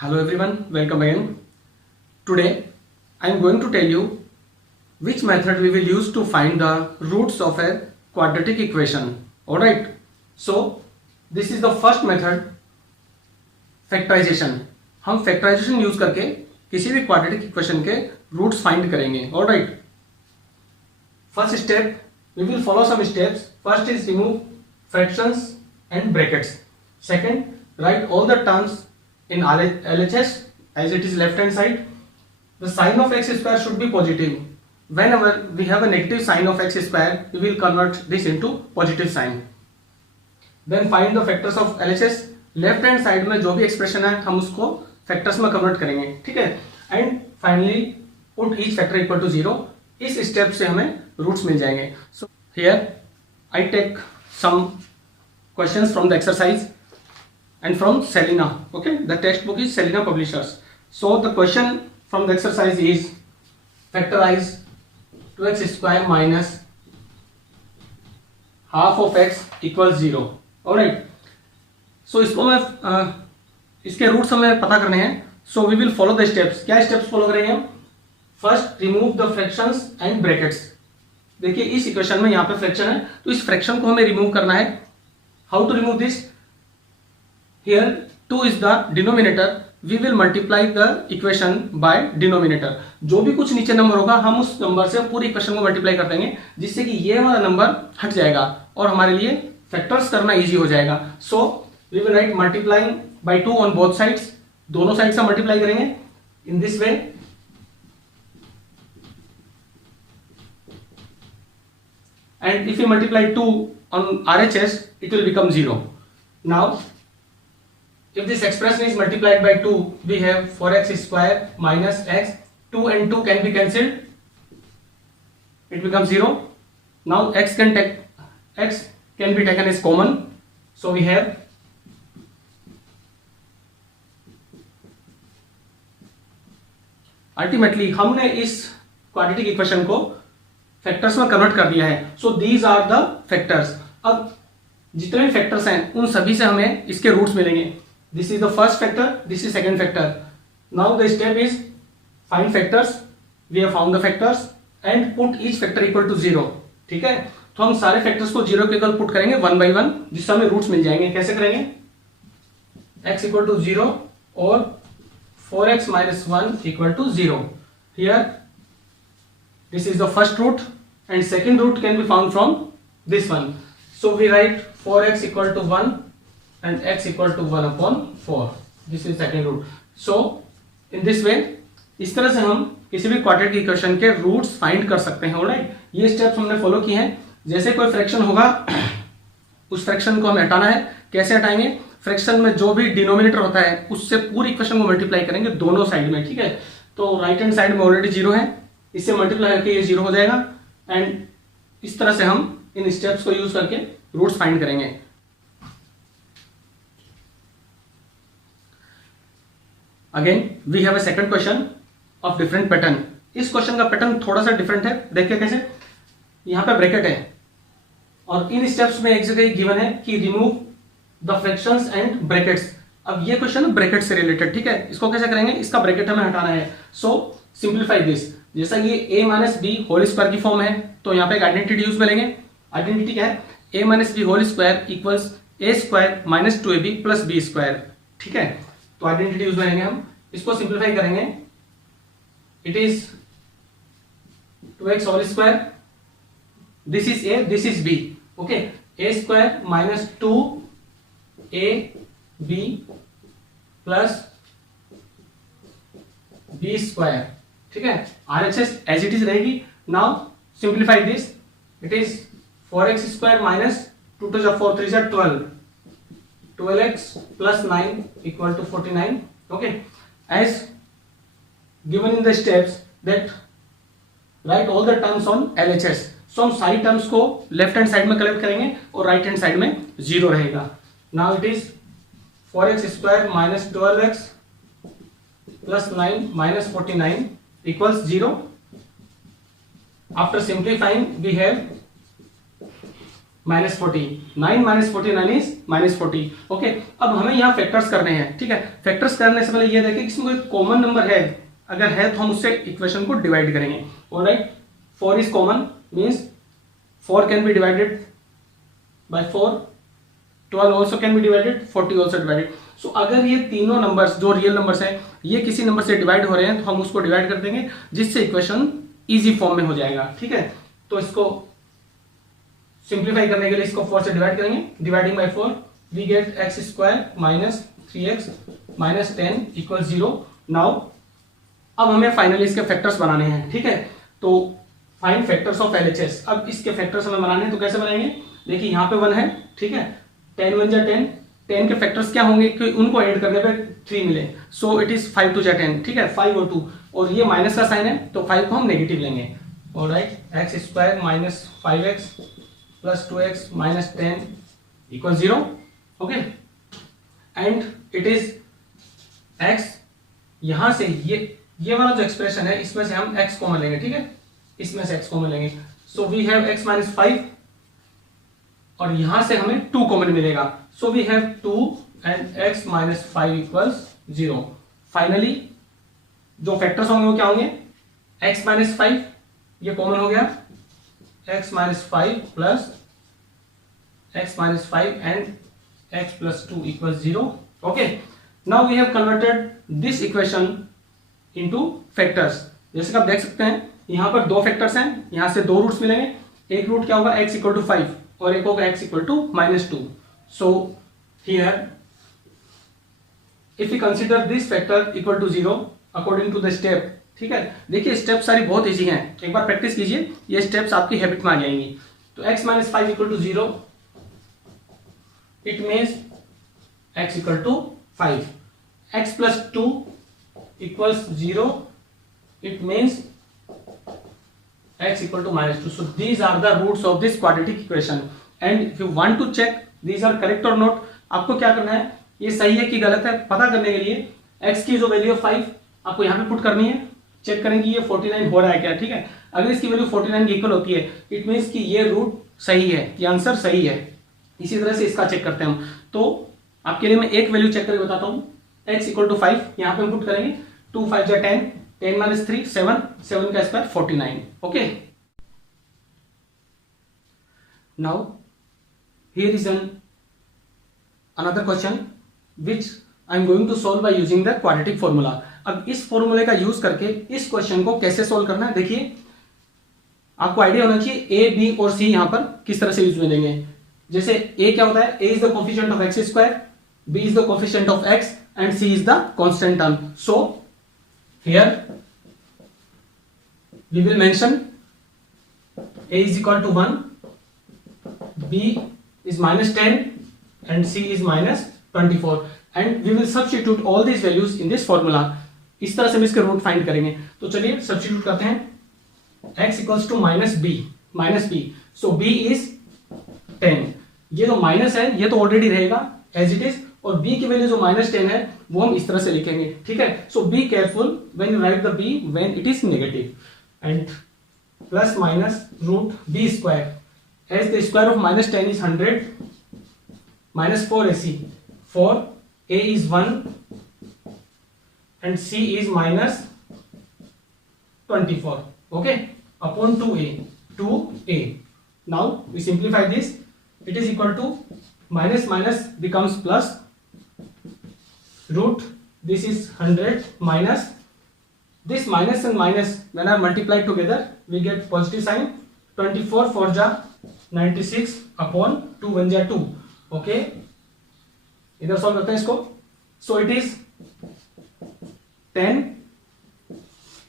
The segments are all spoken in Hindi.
Hello everyone, welcome again. Today I am going to tell you which method we will use to find the roots of a quadratic equation. Alright, so this is the first method, factorization. हम factorization यूज करके किसी भी quadratic equation के roots find करेंगे. Alright, first step we will follow some steps. First is remove fractions and brackets. Second, write all the terms in LHS as it is left hand side. The sign of x square should be positive. Whenever we have a negative sign of x square, we will convert this into positive sign. Then find the factors of LHS. Left hand side में जो भी एक्सप्रेशन है हम उसको फैक्टर्स में कन्वर्ट करेंगे, ठीक है. And finally put each factor equal to 0. इस स्टेप से हमें रूट्स मिल जाएंगे. So here I take some questions from the exercise and from Selina. Okay, the textbook is Selina Publishers. So the question from the exercise is factorize 2x square minus half of x equals 0. Alright, so इसको मैं इसके रूट्स हमें पता करने हैं. So we will follow the steps. क्या steps follow करेंगे हम? First remove the fractions and brackets. देखिए इस इक्वेशन में यहाँ पे फ्रैक्शन है तो इस फ्रैक्शन को हमें रिमूव करना है. How to remove this? Here 2 is the denominator. We will multiply the equation by denominator. जो भी कुछ नीचे नंबर होगा हम उस नंबर से पूरी इक्वेशन को मल्टीप्लाई कर देंगे जिससे कि ये वाला नंबर हट जाएगा और हमारे लिए फैक्टर्स करना इजी हो जाएगा. So we will write multiplying by 2 on both sides. दोनों साइड से मल्टीप्लाई करेंगे in this way. And if you multiply 2 on RHS it will become 0. Now if this expression is multiplied by 2, we have 4x square minus x. 2 and 2 can be cancelled. It becomes 0. Now x can be taken as common. So we have ultimately हमने इस quadratic equation को फैक्टर्स में कन्वर्ट कर दिया है. So these are the factors. अब जितने भी फैक्टर्स हैं उन सभी से हमें इसके रूट्स मिलेंगे. This is the first factor, this is second factor. Now the step is find factors. We have found the factors and put each factor equal to 0. ठीक है, तो हम सारे फैक्टर्स को 0 के इक्वल पुट करेंगे 1 by 1 जिससे हमें रूट्स मिल जाएंगे. कैसे करेंगे? x equal to 0 और 4x minus 1 equal to 0. Here this is the first root and second root can be found from this one. So we write 4x equal to 1 and x equal to 1 upon 4. This is second root. So in this way इस तरह से हम किसी भी क्वाड्रेटिक इक्वेशन के रूट्स फाइंड कर सकते हैं. ऑलराइट, ये स्टेप्स हमने फॉलो किए हैं. जैसे कोई फ्रैक्शन होगा उस फ्रैक्शन को हमें हटाना है. कैसे हटाएंगे? फ्रैक्शन में जो भी डिनोमिनेटर होता है उससे पूरी इक्वेशन को मल्टीप्लाई करेंगे दोनों साइड में. ठीक है, तो राइट हैंड साइड में ऑलरेडी 0 है, इससे मल्टीप्लाई करके ये 0 हो जाएगा. एंड इस तरह से हम इन स्टेप्स को यूज करके रूट्स फाइंड करेंगे. Again we have a second question of different pattern. इस क्वेश्चन का पैटर्न थोड़ा सा डिफरेंट है. देखिए कैसे, यहां पे ब्रैकेट है और इन स्टेप्स में एक जगह गिवन है कि remove the fractions and brackets. अब ये क्वेश्चन ब्रैकेट से रिलेटेड, ठीक है, इसको कैसे करेंगे? इसका ब्रैकेट हमें हटाना है. So simplify this. जैसा ये a minus B whole square की फॉर्म है तो यहाँ पे एक आइडेंटिटी यूज करेंगे. आइडेंटिटी क्या है? a minus B whole square equals a square minus 2ab plus b square. ठीक है, तो आइडेंटिटी यूज करेंगे हम. इसको सिंप्लीफाई करेंगे. It is 2x whole square, this is a, this is b. Okay, a square minus 2ab plus b square. ठीक है, RHS एज इट इज रहेगी. Now simplify this. It is 4x square minus 2 to the 4 3 is 12. 12x plus 9 equal to 49. Okay, as given in the steps that write all the terms on LHS. So हम सारी टर्म्स को लेफ्ट हैंड साइड में कलेक्ट करेंगे और राइट हैंड साइड में 0 रहेगा. Now it is 4x square minus 12x plus 9 minus 49 equals 0. After simplifying we have -40, 9 -49 is -40। Okay, अब हमें यहाँ फैक्टर्स करने हैं। ठीक है, फैक्टर्स करने से पहले ये देखें कि इसमें कोई कॉमन नंबर है, अगर है तो हम उससे इक्वेशन को डिवाइड करेंगे। Alright, 4 is common, means 4 can be divided by 4, 12 also can be divided, 40 also divided. So अगर ये तीनों नंबर्स जो रियल नंबर्स हैं ये किसी नंबर से डिवाइड हो रहे हैं तो हम उसको डिवाइड कर देंगे, जिससे इक्वेशन इजी फॉर्म में हो जाएगा। ठीक है, तो इसको सिंप्लीफाई करने के लिए इसको 4 से डिवाइड करेंगे। Dividing by 4 we get X square minus 3x minus 10 equal 0। Now अब हमें फाइनली इसके फैक्टर्स बनाने हैं। ठीक है, तो फाइंड फैक्टर्स ऑफ LHS। अब इसके फैक्टर्स हमें बनाने हैं, तो कैसे बनाएंगे? देखिए यहाँ पे 1 है। ठीक है, 10 1 जा 10, 10 के फैक्टर्स क्या होंगे कि उनको ऐड करने पे 3 मिले, सो इट इज 5 2 जा 10। ठीक है, 5 और 2, और ये माइनस का साइन है तो 5 को हम नेगेटिव लेंगे। Alright, x square minus 5x plus 2x minus 10 equal 0। Okay, and it is x, यहां से ये वाला जो एक्सप्रेशन है इसमें से हम x कॉमन लेंगे। ठीक है, इसमें से x कॉमन लेंगे, so we have x minus 5, और यहां से हमें 2 कॉमन मिलेगा, so we have 2 and x minus 5 equals 0। Finally जो फैक्टर्स होंगे वो क्या होंगे? x माइनस 5 ये कॉमन हो गया, x minus 5 plus x minus 5 and x plus 2 equals 0। Okay, now we have converted this equation into factors. जैसे कि आप देख सकते हैं यहां पर 2 फैक्टर्स हैं, यहां से 2 रूट्स मिलेंगे। एक रूट क्या होगा? x इक्वल टू 5 और एक होगा x equal to -2। So here if you consider this factor equal to 0 according to the step. ठीक है, देखिए स्टेप सारी बहुत इजी हैं, एक बार प्रैक्टिस कीजिए, ये स्टेप्स आपकी हैबिट में आ जाएंगी। तो x minus 5 equal to 0, it means x equal to 5, x plus 2 equals 0, it means x equal to -2. So these are the roots of this quadratic equation, and if you want to check these are correct or not, आपको क्या करना है, ये सही है कि गलत है पता करने के लिए x की जो वैल्यू 5 आपको यहाँ पे पुट करनी है, चेक करें कि ये 49 हो रहा है क्या। ठीक है, अगर इसकी वैल्यू 49 की इक्वल होती है इट मीन्स कि ये रूट सही है, ये आंसर सही है। इसी तरह से इसका चेक करते हैं हम। तो आपके लिए मैं एक वैल्यू चेक करके बताता हूँ, x इक्वल टू 5 यहाँ पे हम पुट करेंगे, 2 5 जा 10, 10 माइनस 3 7, 7 का square 49। Okay, now here is another question which I am going to solve by using the quadratic formula। अब इस फॉर्मूले का यूज करके इस क्वेश्चन को कैसे सोल्व करना है, देखिए आपको आइडिया होना चाहिए ए बी और सी यहां पर किस तरह से यूज में लेंगे। जैसे ए क्या होता है? A is the coefficient of x square, b is the coefficient of x and c is the constant term. So here we will mention a is equal to 1, b is -10 and c is -24, and we will substitute all these values in this formula। इस तरह से हम इसके रूट फाइंड करेंगे। तो चलिए सब्स्टिट्यूट करते हैं। x equals to -b, so b is 10। ये जो माइनस है ये तो ऑलरेडी रहेगा एज इट इज, और b की वैल्यू जो -10 है वो हम इस तरह से लिखेंगे। ठीक है, so be careful when you write the b when it is negative, and plus minus root b square, as the square of -10 is 100, -4ac, for a is 1 and c is -24, okay, upon 2a। Now we simplify this, it is equal to minus becomes plus, root this is 100 minus this minus and minus when are multiplied together we get positive sign, 24 4 जा 96 upon 2 1 जा 2। ओके, इधर सॉल्व करते हैं इसको। So it is 10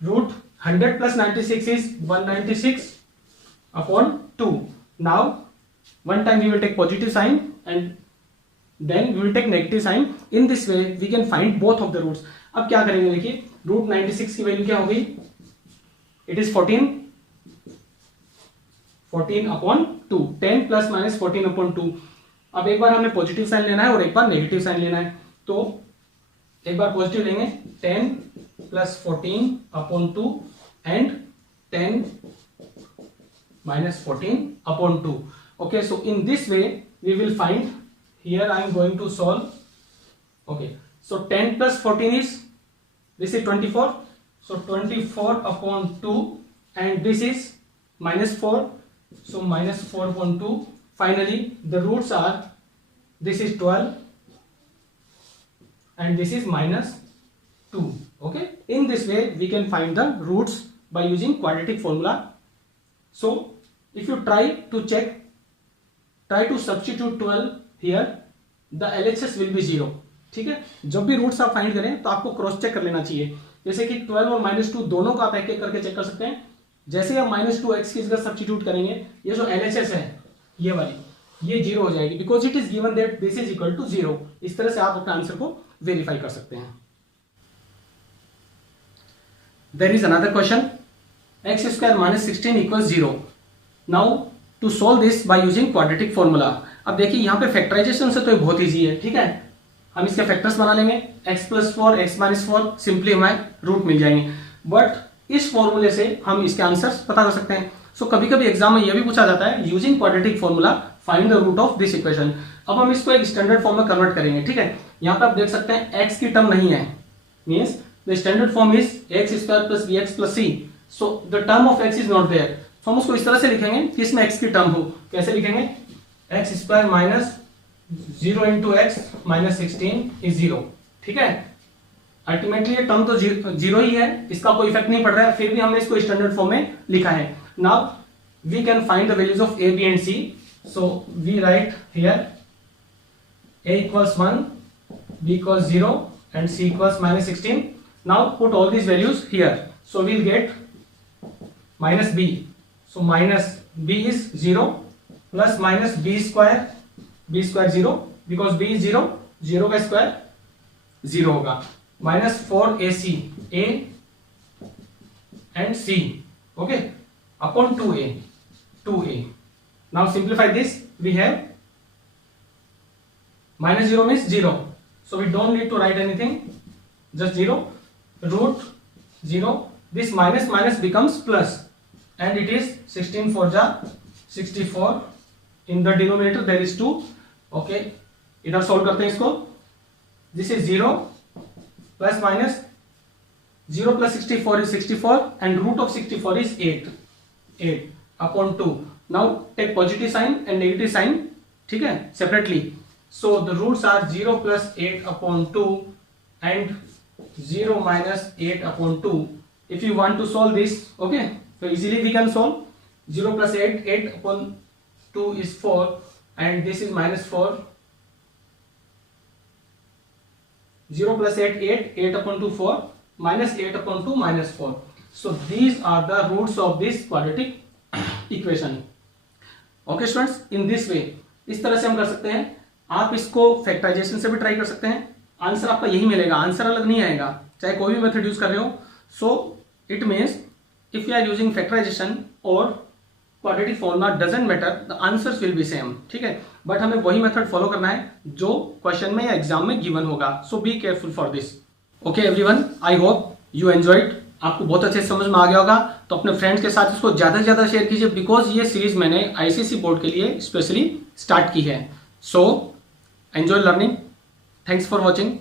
root 100 plus 96 is 196 upon 2। Now one time we will take positive sign and then we will take negative sign. In this way we can find both of the roots. अब क्या करेंगे, देखिए रूट 96 की वैल्यू क्या हो गई, it is 14 upon 2, 10 plus minus 14 upon 2। अब एक बार हमें पॉजिटिव साइन लेना है और एक बार नेगेटिव साइन लेना है। तो एक बार पॉजिटिव लेंगे, 10 plus 14 upon 2 and 10 minus 14 upon 2। Okay, so in this way we will find, here I am going to solve. Okay, so 10 plus 14 is, this is 24, so 24 upon 2, and this is minus 4, so minus 4 upon 2. Finally the roots are, this is 12 and this is minus 2. Okay, in this way we can find the roots by using quadratic formula. So if you try to check, try to substitute 12 here, the LHS will be 0. ठीक है, जब भी रूट्स आप फाइंड करें तो आपको क्रॉस चेक कर लेना चाहिए, जैसे कि 12 और -2 दोनों का आप एक एक करके चेक कर सकते हैं। जैसे आप -2x की जगह सब्स्टिट्यूट करेंगे, ये जो LHS है ये वाली, ये 0 हो जाएगी, because it is given that this is equal to 0। इस तरह से आप अपने आंसर को वेरीफाई कर सकते हैं। There is another question, x स्क्वायर minus 16 equal 0। Now to solve this by using quadratic formula. अब देखिए यहाँ पे फैक्टराइजेशन से तो ये बहुत ईजी है, ठीक है, हम इसके फैक्टर्स बना लेंगे, x plus 4 x minus 4, simply हमें रूट मिल जाएंगे। बट इस फॉर्मूले से हम इसके आंसर्स पता कर सकते हैं। सो कभी कभी एग्जाम में यह भी पूछा जाता है, using quadratic formula find the root of this equation. अब हम इसको एक स्टैंडर्ड फॉर्म में कन्वर्ट करेंगे, ठीक है। यहाँ पे आप देख सकते हैं x की टर्म नहीं है, means the standard form is x square plus bx plus c, so the term of x is not there. तो हम उसको इस तरह से लिखेंगे कि इसमें x की टर्म हो। कैसे लिखेंगे, x स्क्वायर minus 0 into x minus 16 is 0, ठीक है। अल्टीमेटली ये टर्म तो 0 ही है, इसका कोई इफेक्ट नहीं पड़ रहा है, फिर भी हमने इसको स्टैंडर्ड फॉर्म में लिखा है। Now we can find the values of a, b and c, so we write here a equals 1, b equals 0 and c equals minus 16। Now put all these values here, so we'll get minus b, so minus b is 0 plus minus b square 0 because b is 0, 0 का स्क्वायर 0 होगा, minus 4ac a and c, okay, upon 2a। Now simplify this, we have minus 0 means 0, so we don't need to write anything, just 0, root 0, this minus minus becomes plus and it is 16 4 जा 64, in the denominator there is 2। Okay, इधर सोल्व करते हैं इसको, this is 0 plus minus 0 plus 64 is 64 and root of 64 is 8 upon 2। Now take positive sign and negative sign, ठीक है, separately. So the roots are 0 plus 8 upon 2 and 0 minus 8 upon 2। If you want to solve this, okay, so easily we can solve 0 plus 8 upon 2 is 4 and this is minus 4, 0 plus 8 upon 2 4, minus 8 upon 2 minus 4. So these are the roots of this quadratic equation. Okay students, in this way, इस तरह से हम कर सकते हैं। आप इसको फैक्टराइजेशन से भी ट्राई कर सकते हैं, आंसर आपका यही मिलेगा, आंसर अलग नहीं आएगा, चाहे कोई भी मेथड यूज कर रहे हो। So it means if you are using factorization or quadratic formula doesn't matter, the answers will be same, ठीक है, बट हमें वही मेथड फॉलो करना है जो क्वेश्चन में या एग्जाम में गिवन होगा। So be careful for this. Okay everyone, I hope you enjoyed, आपको बहुत अच्छे समझ में आ गया होगा। तो अपने फ्रेंड्स के साथ इसको ज़्यादा से ज़्यादा शेयर कीजिए, बिकॉज ये सीरीज मैंने ICSE बोर्ड के लिए स्पेशली स्टार्ट की है। So enjoy learning, thanks for watching.